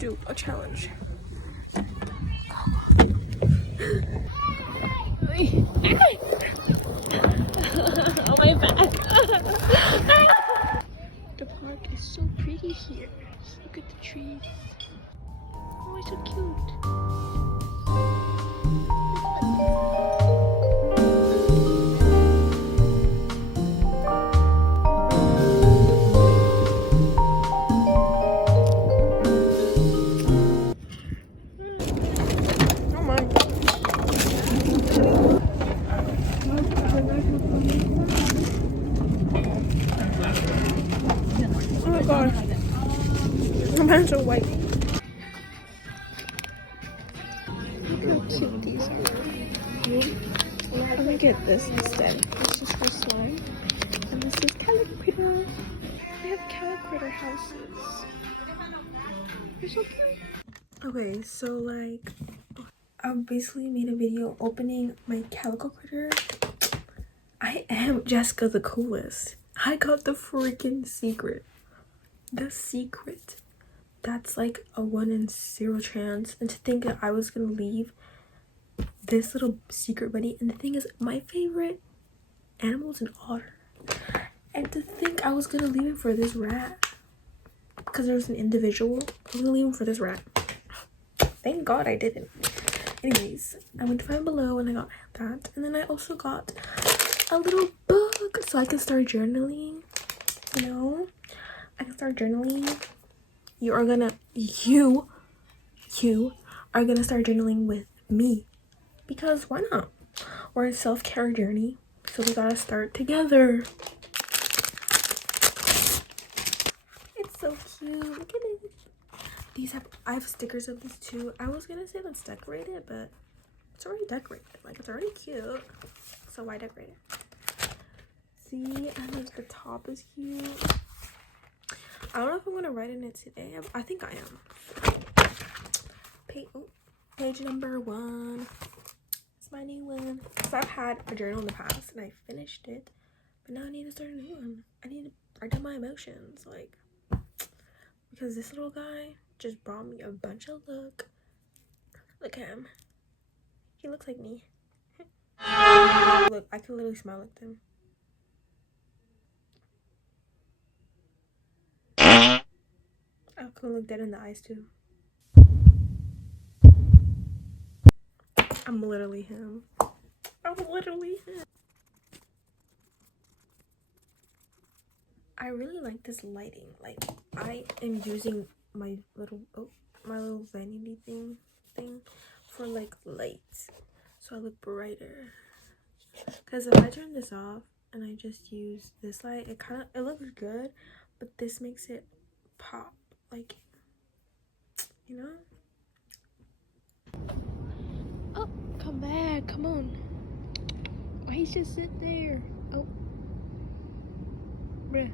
do a challenge. Oh my back. The park is so pretty here. Just look at the trees. Oh, it's so cute. Oh my. Oh my god. My hands are white. Look how cute these are. I'm gonna get this instead. This is for slime. And this is calicritter. They have calicritter houses. They're so cute. Okay, so like I basically made a video opening my calico critter. I am Jessica the coolest. I got the freaking secret. The secret. That's like a 1 in 0 chance. And to think that I was gonna leave this little secret buddy. And the thing is, my favorite animal is an otter. And to think I was gonna leave it for this rat. Because there was an individual. I was gonna leave him for this rat. Thank God I didn't. Anyways, I went to Find Below and I got that. And then I also got a little book so I can start journaling. You know? I can start journaling. You are gonna start journaling with me. Because why not? We're a self-care journey. So we gotta start together. It's so cute. Look at it. I have stickers of these too. I was gonna say let's decorate it, but it's already decorated. Like, it's already cute. So why decorate it? See, and like the top is cute. I don't know if I'm gonna write in it today. I think I am. Page number 1. It's my new one. Because I've had a journal in the past and I finished it. But now I need to start a new one. I need to write down my emotions. Like, because this little guy just brought me a bunch of look at him. He looks like me. Look, I can literally smile like him. I can look dead in the eyes too. I'm literally him. I'm literally him. I really like this lighting. Like, I am using my little vanity thing for like lights, so I look brighter. Because if I turn this off and I just use this light, it looks good, but this makes it pop, like, you know. Oh, come back, come on. Why he's just sit there? Oh, bruh.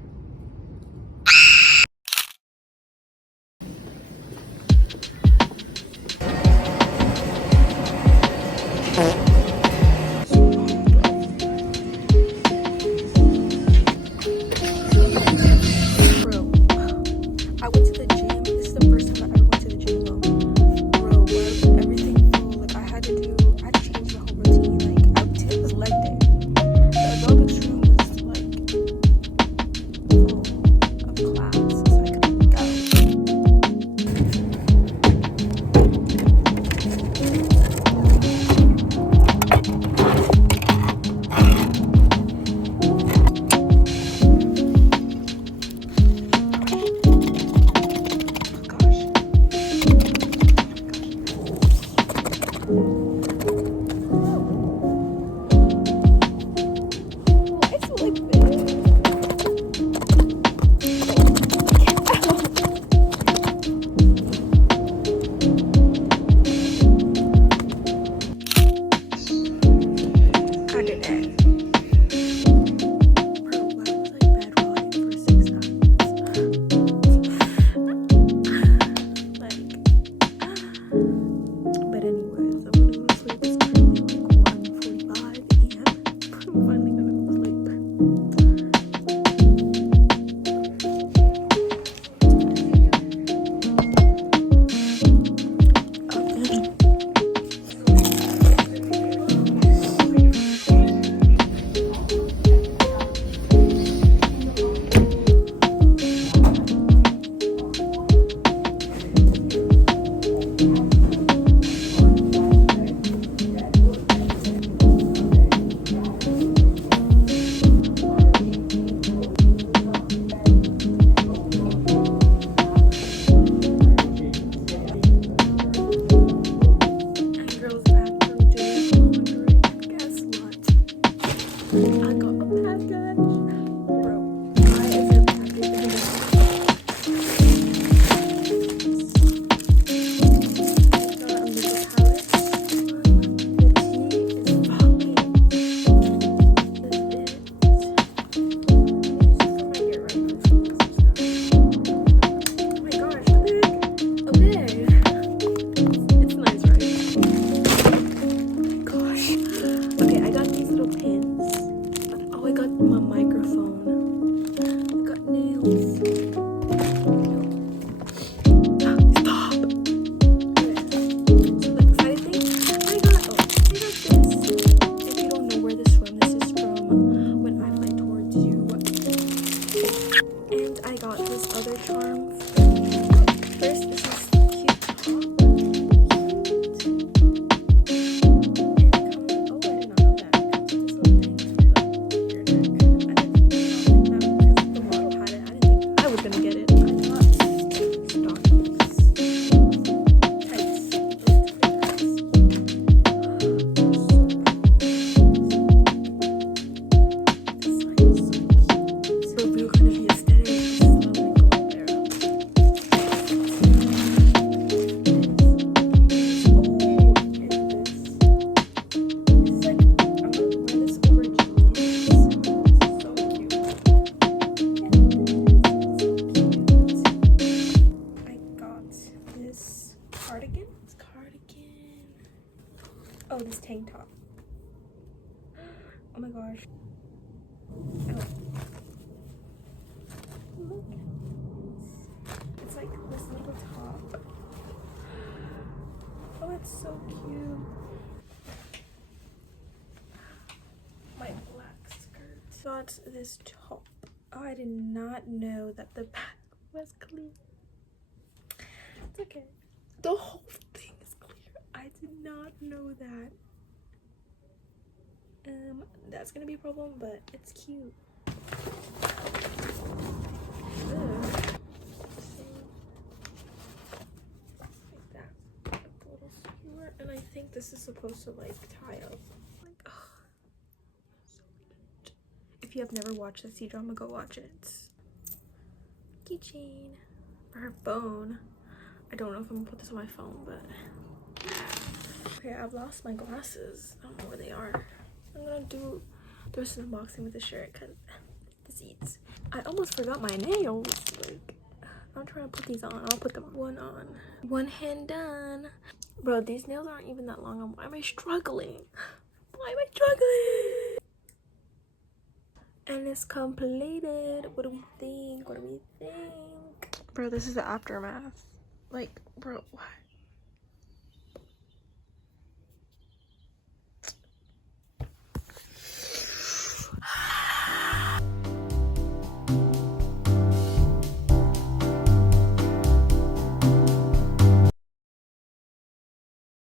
Stop. So the exciting thing, I got this. If you don't know where this is from, this is from When I Fly Towards You. And I got this other charm. First, this is cute top. Cute. And it comes, oh, I did not know that. It comes with this little thing for your neck. I did not think that because the model had it. I didn't think I was gonna get it. I got stockings. Tights. Those tights. This side is so cute. So we're gonna be aesthetic. This is literally going there. Oh, this tank top. Oh my gosh. Oh. Look at this. It's like this little top. Oh, it's so cute. My black skirt. Got this top. Oh, I did not know that the back was clear. It's okay. The whole thing is clear. I did not know that. That's gonna be a problem, but it's cute. Like that. With the little skewer. And I think this is supposed to like tie up. Like, oh, so cute. If you have never watched the C-drama, go watch it. It's keychain for her phone. I don't know if I'm gonna put this on my phone, but okay, I've lost my glasses. I don't know where they are. I'm gonna do the rest of the unboxing with the shirt because this eats. I almost forgot my nails. Like, I'm trying to put these on. I'll put them one on. One hand done. Bro, these nails aren't even that long. Why am I struggling? Why am I struggling? And it's completed. What do we think? What do we think? Bro, this is the aftermath. Like, bro, what?